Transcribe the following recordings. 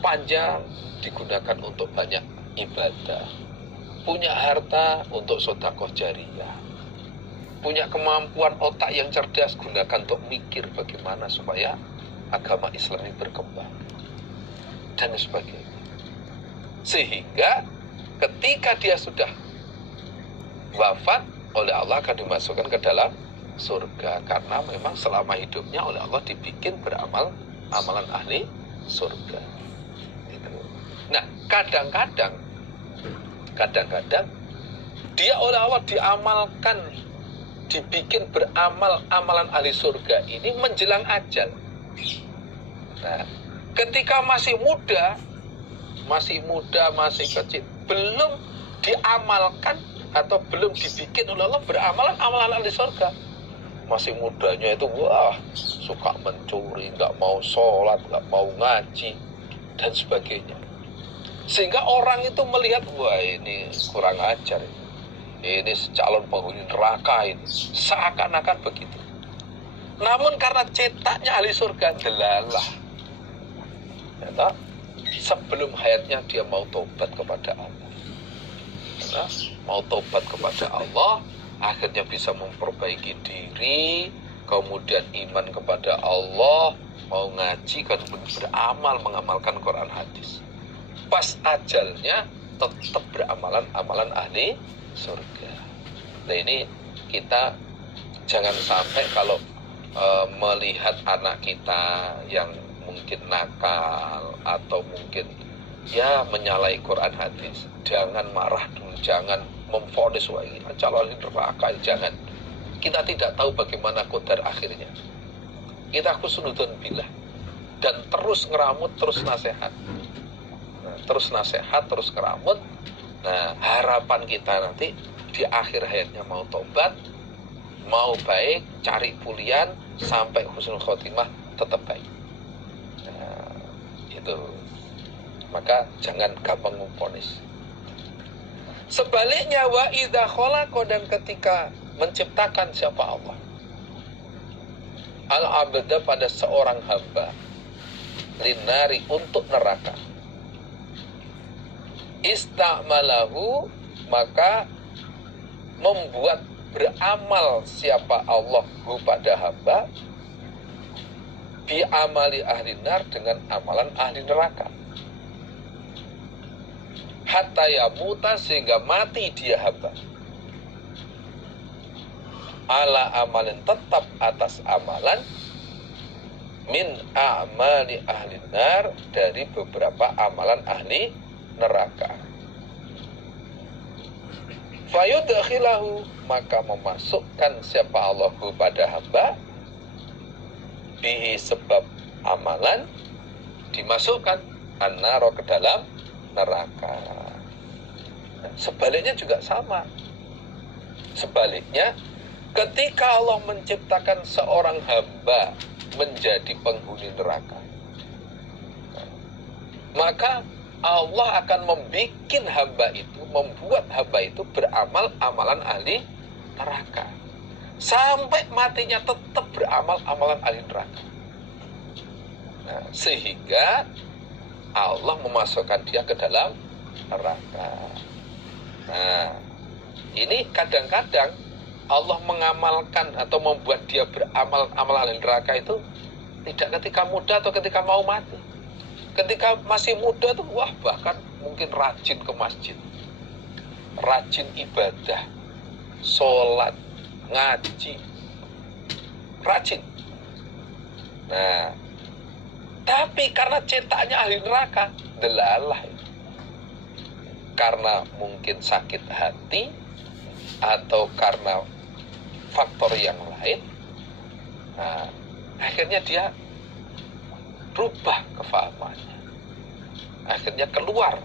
panjang digunakan untuk banyak ibadah, punya harta untuk sedekah jariyah, punya kemampuan otak yang cerdas, gunakan untuk mikir bagaimana supaya agama Islam ini berkembang dan sebagainya. Sehingga ketika dia sudah wafat, oleh Allah akan dimasukkan ke dalam surga, karena memang selama hidupnya oleh Allah dibikin beramal amalan ahli surga. Nah, kadang-kadang dia oleh Allah diamalkan, dibikin beramal amalan ahli surga ini menjelang ajal. Nah, ketika masih muda, masih kecil, belum diamalkan atau belum dibikin oleh Allah beramalan amalan ahli surga. Masih mudanya itu suka mencuri, nggak mau sholat, nggak mau ngaji dan sebagainya. Sehingga orang itu melihat, wah ini kurang ajar, ini calon penghuni neraka ini, seakan-akan begitu. Namun karena cetaknya ahli surga, delalah, ya, sebelum hayatnya dia mau tobat kepada Allah. Nah, mau tobat kepada Allah, akhirnya bisa memperbaiki diri, kemudian iman kepada Allah, mau ngaji, kan beramal, mengamalkan Quran hadis. Pas ajalnya tetap beramalan amalan ahli surga. Nah, ini kita jangan sampai kalau melihat anak kita yang mungkin nakal atau mungkin ya menyalahi Quran hadis, jangan marah dulu, jangan memvonis wah ini calon neraka, jangan. Kita tidak tahu bagaimana qadar akhirnya. Kita husnudon billah dan terus ngeramut, terus nasihat. Nah, terus nasihat, terus ngeramut. Nah, harapan kita nanti di akhir hayatnya mau tobat, mau baik, cari pulian sampai husnul khotimah tetap baik. Nah, itu. Maka jangan gampang memvonis. Sebaliknya, wa idza khalaqa, dan ketika menciptakan siapa Allah, al-abda pada seorang hamba, linari untuk neraka, ista'malahu, maka membuat beramal siapa Allah pada hamba, bi amali ahli nar, dengan amalan ahli neraka, hatta yamuta, sehingga mati dia hamba, ala amalin, tetap atas amalan, min a'mali ahli nar, dari beberapa amalan ahli neraka. Fayudkhilahu, maka memasukkan siapa Allah pada hamba, bihi, sebab amalan, dimasukkan an-naro, ke dalam neraka. Nah, sebaliknya juga sama. Sebaliknya, ketika Allah menciptakan seorang hamba menjadi penghuni neraka, maka Allah akan membuat hamba itu beramal amalan ahli neraka, sampai matinya tetap beramal amalan ahli neraka. Nah, sehingga Allah memasukkan dia ke dalam neraka. Nah, ini kadang-kadang Allah mengamalkan atau membuat dia beramal amalan ahli neraka itu tidak ketika muda atau ketika mau mati. Ketika masih muda tuh, bahkan mungkin rajin ke masjid, rajin ibadah, sholat, ngaji, rajin. Nah, tapi karena cetaknya ahli neraka, delalah. Karena mungkin sakit hati atau karena faktor yang lain, nah, akhirnya dia rubah kefahamannya, akhirnya keluar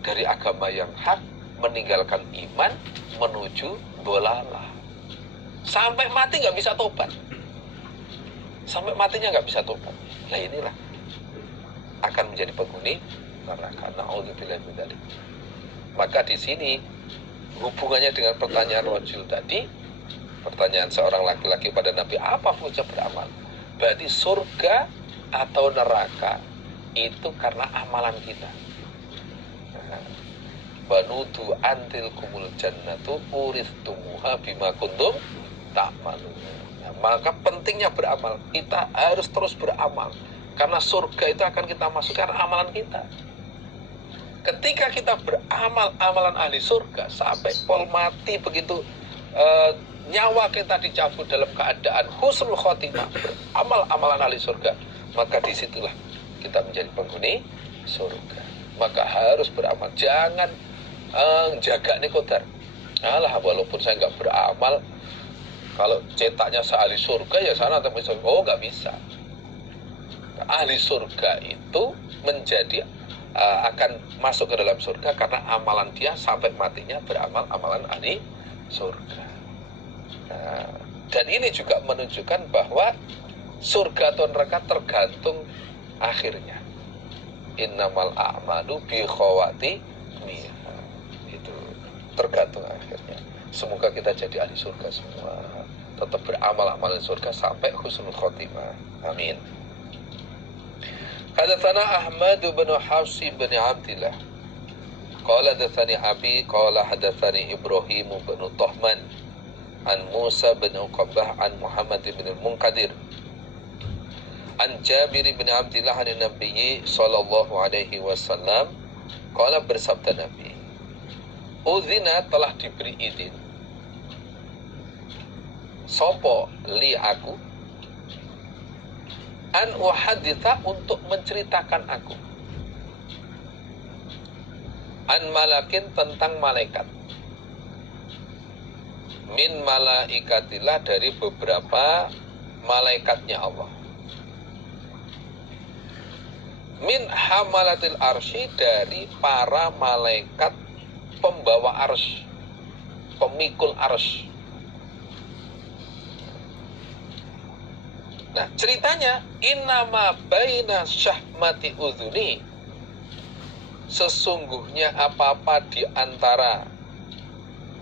dari agama yang hak, meninggalkan iman, menuju dolalah, sampai mati nggak bisa tobat, sampai matinya nggak bisa tobat. Nah, inilah akan menjadi penghuni neraka. Na'udzubillah min dzalik. Maka di sini hubungannya dengan pertanyaan rajul tadi, pertanyaan seorang laki-laki pada Nabi, apa fungsi beramal? Berarti surga atau neraka itu karena amalan kita. Wanudu antil kumul jannatu uristumuha bima kuntum ta'malun. Maka pentingnya beramal. Kita harus terus beramal, karena surga itu akan kita masukkan amalan kita. Ketika kita beramal amalan ahli surga sampai pol mati begitu, nyawa kita dicabut dalam keadaan husnul khotimah, beramal amalan ahli surga, maka disitulah kita menjadi penghuni surga. Maka harus beramal, jangan jaga nikodar. Alah, walaupun saya nggak beramal, kalau cetaknya seahli surga ya sana atau surga. Oh, nggak bisa. Ahli surga itu menjadi akan masuk ke dalam surga karena amalan dia sampai matinya beramal amalan ahli surga. Dan ini juga menunjukkan bahwa surga atau neraka tergantung akhirnya. Innamal a'malu bi khawatimiha. Itu tergantung akhirnya. Semoga kita jadi ahli surga semua, tetap beramal amalan surga sampai husnul khotimah. Amin. Hadatsana Ahmad bin Hafs bin Abdillah qala hadatsani Abi qala hadatsani Ibrahim bin Tuhman an Musa bin Uqbah an Muhammad bin Munkadir an Jabir bin Abdillah an Nabi sallallahu alaihi wasallam qala, bersabda Nabi, uzina, telah diberi izin, sopo li aku, an uhaditha, untuk menceritakan aku, an malakin, tentang malaikat, min malaikatillah, dari beberapa malaikatnya Allah, min hamalatil arsy, dari para malaikat pembawa arsy, pemikul arsy. Nah, ceritanya, innama baina syahmati udhuni, sesungguhnya apa-apa di antara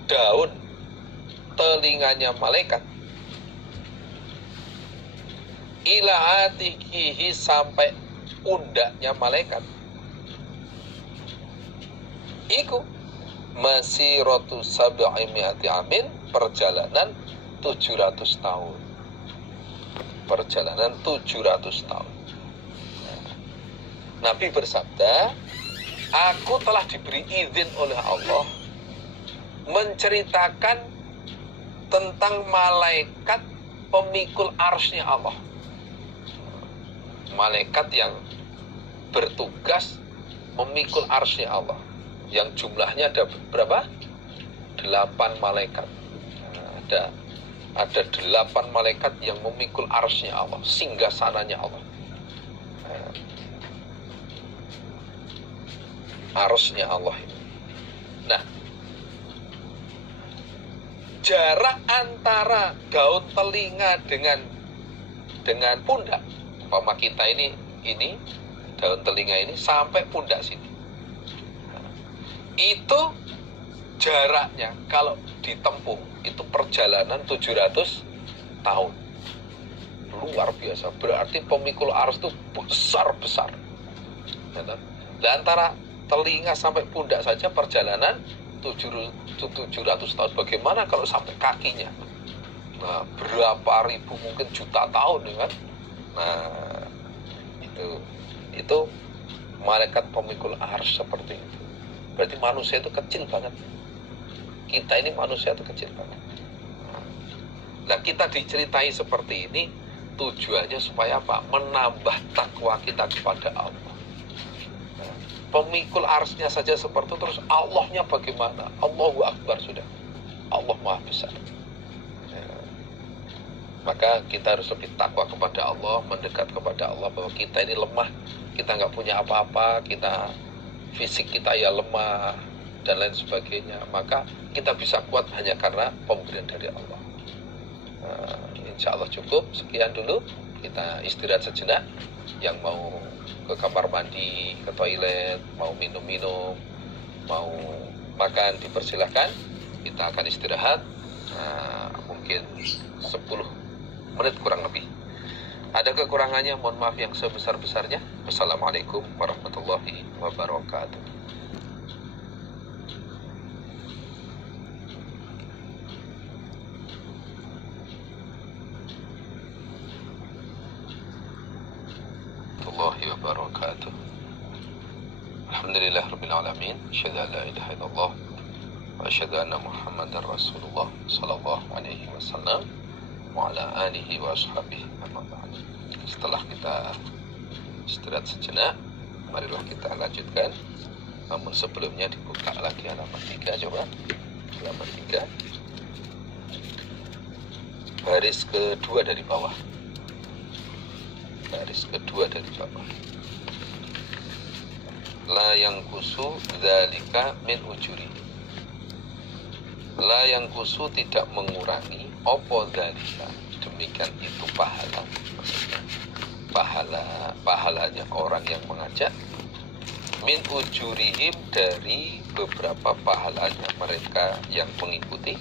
daun telinganya malaikat, ila atikihi, sampai pundaknya malaikat, iku masiratu sab'imi'ati amin, perjalanan 700 tahun. Perjalanan 700 tahun. Nabi bersabda, aku telah diberi izin oleh Allah menceritakan tentang malaikat pemikul arsy-Nya Allah. Malaikat yang bertugas memikul arsy Allah, yang jumlahnya ada berapa? 8 malaikat. Ada 8 malaikat yang memikul arsy Allah, singgasananya Allah. Arsy Allah ini. Nah, jarak antara daun telinga dengan pundak, umpama kita ini daun telinga ini sampai pundak sini, itu jaraknya kalau ditempuh itu perjalanan 700 tahun. Luar biasa. Berarti pemikul arsy itu besar-besar. Dan antara telinga sampai pundak saja perjalanan 700 tahun. Bagaimana kalau sampai kakinya? Nah, berapa ribu, mungkin juta tahun, ya kan? Nah, itu malaikat pemikul arsy seperti itu. Berarti manusia itu kecil banget. Kita ini manusia itu kecil banget. Nah, kita diceritai seperti ini tujuannya supaya apa? Menambah takwa kita kepada Allah. Nah, pemikul arsy-nya saja seperti itu, terus Allahnya bagaimana? Allahu Akbar sudah. Allah Maha Besar. Maka kita harus lebih takwa kepada Allah, mendekat kepada Allah, bahwa kita ini lemah, kita nggak punya apa-apa, fisik kita ya lemah dan lain sebagainya. Maka kita bisa kuat hanya karena pemberian dari Allah. Insya Allah cukup sekian dulu. Kita istirahat sejenak. Yang mau ke kamar mandi, ke toilet, mau minum-minum, mau makan, dipersilahkan. Kita akan istirahat mungkin 10 menit kurang lebih. Ada kekurangannya, mohon maaf yang sebesar-besarnya. Wassalamualaikum warahmatullahi wabarakatuh. Warahmatullahi wabarakatuh. Alhamdulillah rabbil alamin. Asyhadu an la ilaha illallah wa asyhadu anna Muhammadar Rasulullah sallallahu alaihi wasallam wa ala alihi wa ashabihi. Setelah kita istirahat sejenak, marilah kita lanjutkan. Namun sebelumnya dibuka lagi halaman 3, coba. Halaman 3. Baris kedua dari bawah. Baris kedua dari bawah. La yang kusu dzalika min ujuri. La yang kusu tidak mengurangi opo dzalika, demikian itu pahala. Pahalanya orang yang mengajak, min ujurihim, dari beberapa pahalanya mereka yang mengikuti,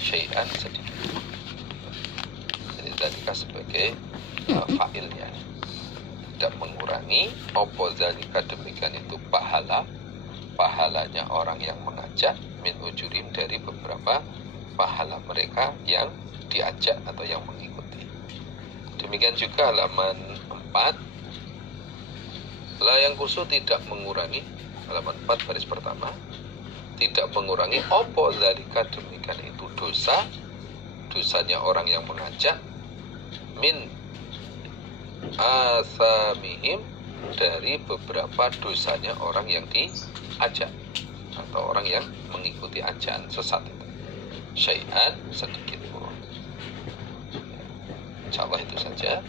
syai'an, sedikit. Jadi dzalika sebagai fa'ilnya, tidak mengurangi opo dzalika, demikian itu pahalanya orang yang mengajak, min ujurim, dari beberapa pahala mereka yang diajak atau yang mengikuti. Demikian juga halaman 4. La yang kusu tidak mengurangi, halaman 4 baris pertama, tidak mengurangi opo dzalika, demikian itu dosanya orang yang mengajak, min asamihim, dari beberapa dosanya orang yang diajak atau orang yang mengikuti ajakan sesat itu, syai'an, sedikit pun. Insyaallah itu saja.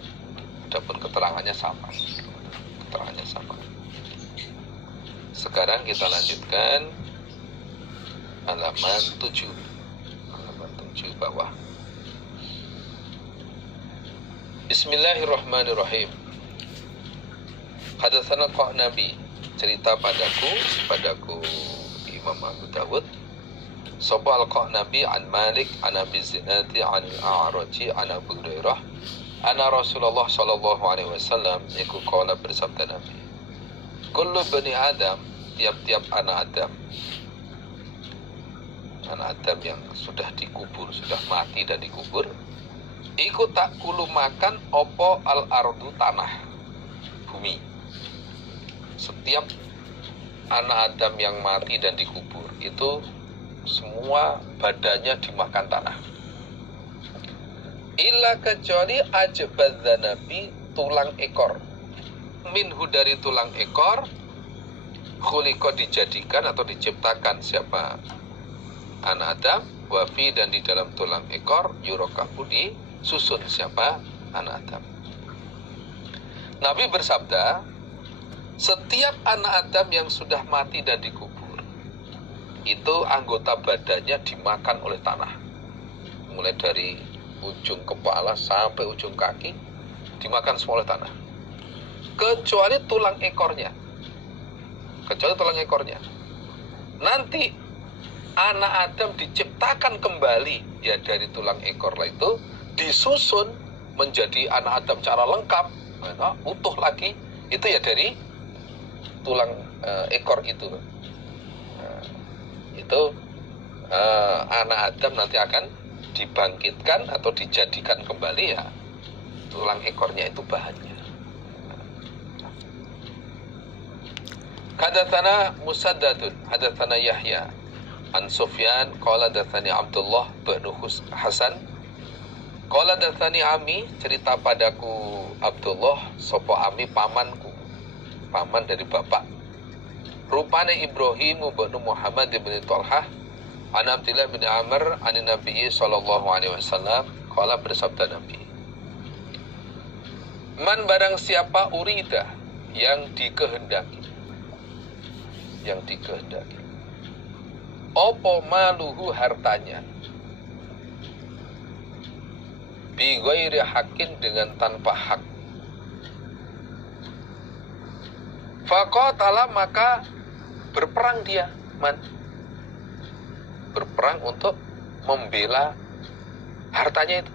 Adapun keterangannya sama. Sekarang kita lanjutkan halaman 7. Halaman 7 bawah. Bismillahirrahmanirrahim. Hadatsana Qanabi, cerita padaku Imam Abu Dawud. Sapa al-Qanabi an Malik an Abi Zinadi an al-A'raji an Abu Hurairah anna Rasulullah sallallahu alaihi wasallam iku qala, bersabda Nabi, kullu bani Adam, tiap-tiap anak Adam yang sudah dikubur, sudah mati dan dikubur, iku tak kulu makan opo al-ardu, tanah, bumi. Setiap anak Adam yang mati dan dikubur itu semua badannya dimakan tanah. Illa, kecuali ajbadzanabi, tulang ekor. Minhu, dari tulang ekor, khuliqa, dijadikan atau diciptakan siapa? Anak Adam. Wafi, dan di dalam tulang ekor, yurokabu, disusun siapa? Anak Adam. Nabi bersabda, setiap anak Adam yang sudah mati dan dikubur, itu anggota badannya dimakan oleh tanah. Mulai dari ujung kepala sampai ujung kaki dimakan semua oleh tanah. Kecuali tulang ekornya. Nanti anak Adam diciptakan kembali, ya dari tulang ekor itu disusun menjadi anak Adam secara lengkap, utuh lagi, itu ya dari tulang ekor itu. Anak Adam nanti akan dibangkitkan atau dijadikan kembali, ya tulang ekornya itu bahannya. Hadatsana Musaddadun, hadatsana Yahya an Sufyan qala hadatsani Abdullah bin Hasan qala hadatsani Ami, cerita padaku Abdullah, sapa Ami pamanku, paman dari bapak, rupane Ibrahim bin Muhammad bin Talhah an Abdullah bin Amr an Nabi sallallahu alaihi wasallam qala, bersabda Nabi, man, barang siapa urida, yang dikehendaki opo maluhu, hartanya, bi ghairi haqqin, dengan tanpa hak, faqatala, maka berperang dia, berperang untuk membela hartanya itu.